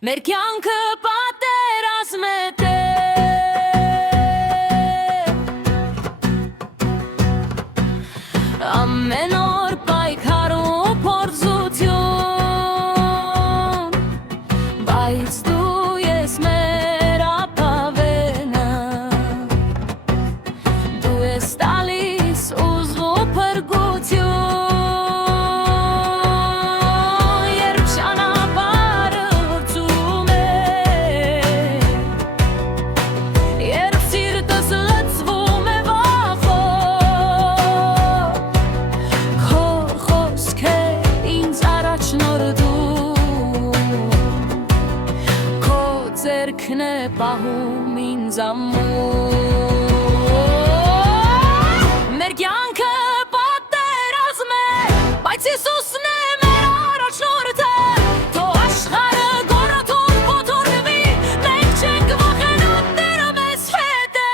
Մեր կյանքը պատերազմ է դե Ամեն օր պայքար ու փորձություն Բայց դու ես մեր ապավենը Դու ես տալիս ուզու փրկություն Երբ ճանապարհը հորձում է Երբ սիրտս լցվում է վախով Քո խոսքը ինձ առաջնորդում Քո ձեռքն է պահում ինձ ամուր Մեր կյանքը պատերազմ է, բայց Հիսուսն է մեր առաջնորդը Թող աշխարհը գոռաթող կոտորվի, մենք չենք վախենում Տերը մեզ հետ է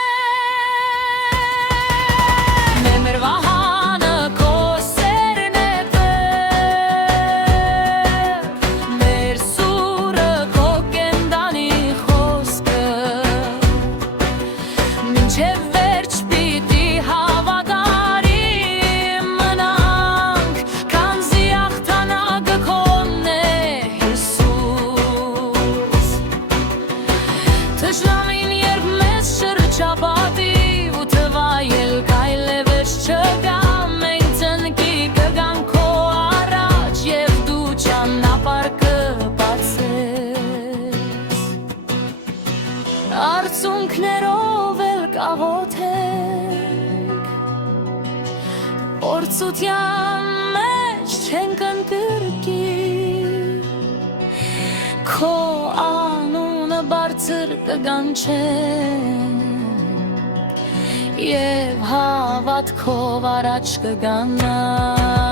Մեր վահանը քո սերն է Տեր Մեր սուրը քո կենդանի խոսքը Մինչև վերջ պիտի հավատարիմ մնանք Քանզի հաղթանակը քոնն է Հիսուս Թշնամին երբ մեզ շրջապատի ու թվայել քայլևս չկա Մենք ծնկի կգանք քո առաջ և դու ճանապարհ կբացես Արցունքներով էլ կաղոթենք Փորձության մեջ չենք ընկրկի Քո անունը բարձր կգանչենք Եվ հավատքով առաջ կգանանք